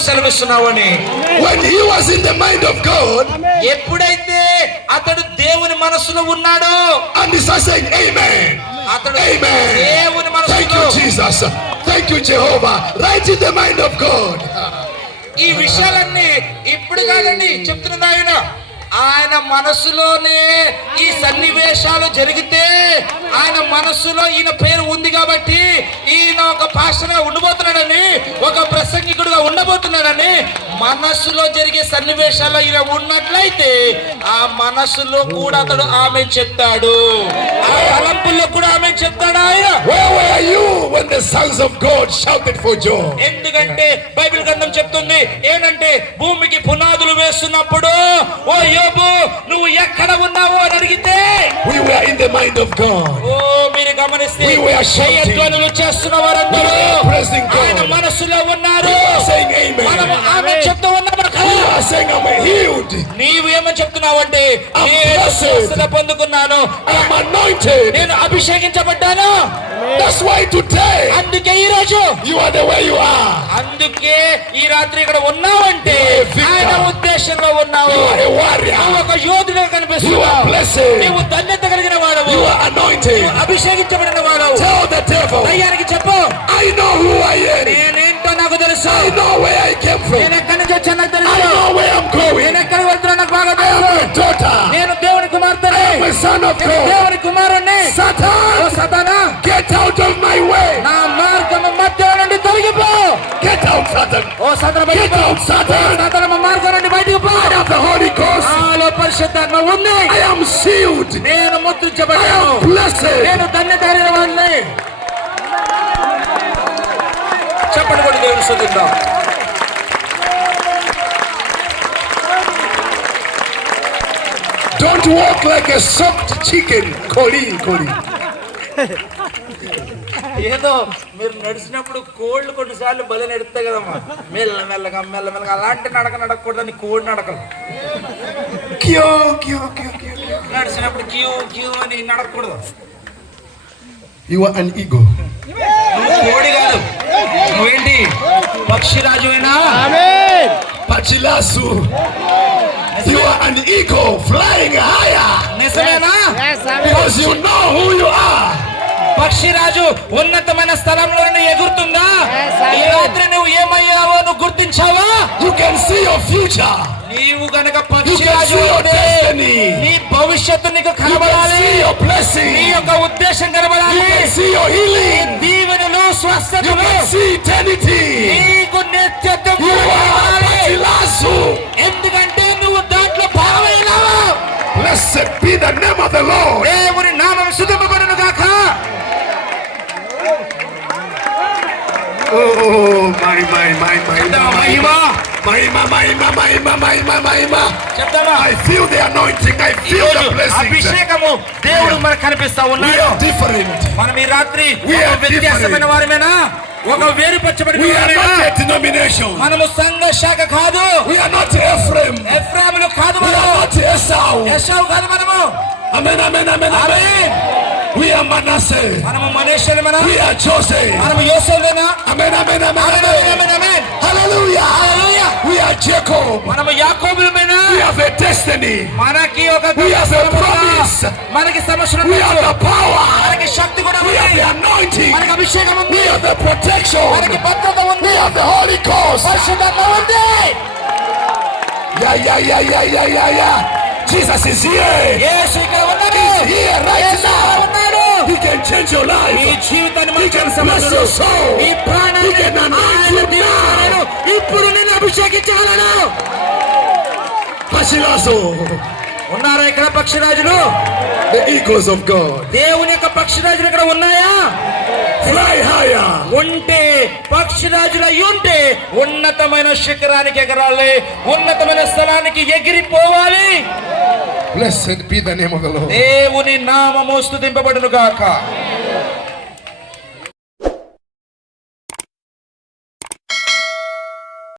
సెలవిస్తున్నావని. When he was in the mind of God ఎప్పుడైతే అతడు దేవుని మనసులో ఉన్నాడో అండ్ హిస్ సేయింగ్ ఆమేన్ అతడు దేవుని మనసులో thank you Jesus thank you Jehovah right in the mind of God ఈ విషయాలన్నీ ఇప్పుడు కాదండి చెప్తున్నది ఆయన. ఆయన మనసులోనే ఈ సన్నివేశాలు జరిగితే ఆయన మనసులో ఈయన పేరు ఉంది కాబట్టి ఈయన ఒక పాస్టర్ ఉండబోతున్నాడని ఒక ప్రసంగికుడుగా ఉండబోతున్నాడని మనసులో జరిగే సన్నివేశాల్లో ఈయన ఉన్నట్లయితే ఆ మనసులో కూడా అతడు ఆమె చెప్తాడు. ఆ తలంపుల్లో కూడా ఆమె చెప్తాడు ఆయన. The sons of God shouted for joy? ఎందుకంటే బైబిల్ గ్రంథం చెప్తుంది ఏంటంటే భూమికి పునాదులు వేస్తున్నప్పుడు ఓ యోబు నువ్వు ఎక్కడ ఉన్నావు అని అడిగితే We were in the mind of God. ఓ మీరు గమనిస్తే We were shouting. చేస్తున్న వారందరూ. ఆయన మనసులో ఉన్నారు We are saying amen. మనము ఆమె చెప్తూ saying I'm healed. నీవు ఏమని చెప్తున్నావంటే I'm నేను blessed. స్వస్థత పొందుకున్నాను I'm anointed. నేను అభిషేకించబడ్డాను That's why today అందుకే ఈ రోజు you are the way you are. అందుకే ఈ రాత్రి ఇక్కడ ఉన్నావంటే You are a victor. ఆయన ఉద్దేశంలో ఉన్నావు You are a నువ్వు warrior. ఒక యోధుడిగా You are కనిపిస్తున్నావు blessed. నువ్వు ధన్యత కలిగిన వాడవు You are anointed. అభిషేకించబడిన వాడవు Tell the devil, దయ్యానికి చెప్పు I know who I am. నేనేంటో నాకు తెలుసు I know where I came from. నేను ఎక్కడి నుంచి వచ్చాను నాకు I తెలుసు know where I'm going. నేను ఎక్కడికి వెళ్తున్నా నాకు బాగా I am తెలుసు a daughter. నేను దేవుని కుమార్తెని a son of నేను God. దేవుని కుమారుణ్ణి ఓ Satan, సతానా get out of my way. నా మార్గము మధ్య నుండి తొలగిపో Get out, Satan. ఓ సతన బయటికి Get పో. out, Satan. సతన మార్గం నుండి బయటికి పో I have the Holy Ghost. నాలో పరిశుద్ధాత్మ ఉంది I am sealed. నేను I ముద్రించబడ్డాను am blessed. నేను ధన్యత కలిగిన వాడిని చెప్పండి కూడా దేవుని స్థుతిద్దాం Don't walk like a soaked chicken. Koli, Koli. ఏదో మీరు నడిచినప్పుడు కోళ్ళు కొన్నిసార్లు బలి నడుస్తాయి కదమ్మా మెల్ల మెల్లగా మెల్ల మెల్లగా అలాంటి నడక నడకూడదని కోడి నడకలు Kyo, kyo, kyo, kyo, kyo. నడిచినప్పుడు క్యూ క్యూ అని నడకూడదు You are an eagle. నువ్వు కోడి కాదు నువ్వేంటి పక్షిరాజు అయినా Pachilasu. You are an eagle flying higher నిజమేనా because you know who you are. పక్షిరాజు ఉన్నతమైన స్థలంలో ఎగురుతుందా? ఈ రాత్రి నువ్వు ఏమయ్యావో నువ్వు గుర్తించావా? You can see your future నీవు గనక పక్షిరాజు నీ భవిష్యత్తు నీకు కనబడాలి. నీ యొక్క ఉద్దేశం కనబడాలి. దీవెనలు స్వస్థతలు. నీకు నిత్యత్వం ఎందుకంటే నువ్వు దాంట్లో భావైనావు Blessed be the name of the Lord. దేవుని నామం శుద్ధమబడును గాక Oh, mahima, mahima, mahima, mahima, mahima, mahima, mahima, mahima, mahima. I feel the anointing. I feel the blessing. Abishega mo. Deus mara kani pesta wala. We are different. Mara mi ratri. We are different. Kya sabi na wari mena? ఒక వేరు పచ్చబడి denomination మనము సంఘ శాఖ కాదు we are not afraid afraid కాదు మనము వి are not ఎసావ్ ఎసావ్ కాదు మనము ఆమేన్ ఆమేన్ ఆమేన్ ఆమేన్ We are Manasseh. We are Joseph. Amen, amen, amen, amen, amen. Hallelujah. Hallelujah. We are Jacob. Jacob. We have a destiny. We have a promise. We have the power. We have the anointing. We have the protection. We have the Holy Ghost. Yeah, yeah, yeah, yeah, yeah, yeah, yeah. Jesus is here. Yes, he is here right yes, now. He can change your life. He can bless your soul. He can anoint you now. ఇప్పుడు నేను అభిషేకించగలను. ఉన్నారా ఇక్కడ పక్షిరాజులు The eagles of God. దేవుని యొక్క పక్షిరాజులు ఇక్కడ ఉన్నాయా Fly higher. ఉంటే పక్షిరాజులు అయి ఉంటే ఉన్నతమైన శిఖరానికి ఎగరాలి ఉన్నతమైన స్థలానికి ఎగిరిపోవాలి blessed be the name of the Lord దేవుని నామము స్తుతింపబడును గాక